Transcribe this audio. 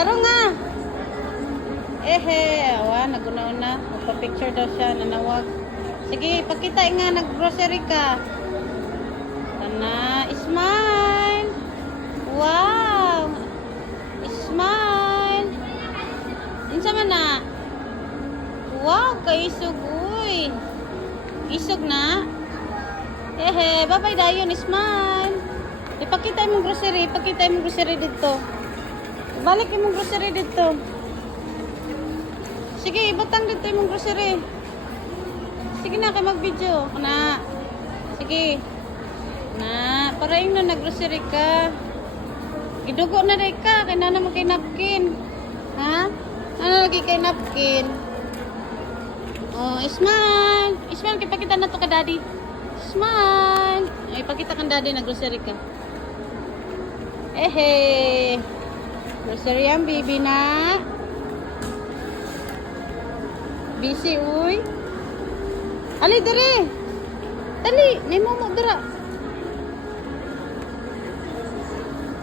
Taro nga. Ehe, awa, naguna-una. Magpa-picture daw siya, nanawag. Sige, pakita nga, nag-grocery ka. Tana, smile. Wow. Smile. Insa man na? Wow, kaisog, uy. Isog na. Ehe, bye-bye dayon, smile. Ipakita imong grocery, ipakita imong grocery dito. Balik imong grocery dito. Sige, ibutang dito imong grocery. Sige na, kay mag-video. Na. Sige. Na, para yung nag-grocery ka. Gidugo na rin ka, kaya na naman kay napkin. Ha? Ano lagi kay napkin? Oh, smile. Smile, ipakita na to ka daddy. Smile. Ay, ipakita kang daddy na grocery ka. Ehe. Grocery ang baby na. Busy, uy. Ali, dali. Dali, may momo dira.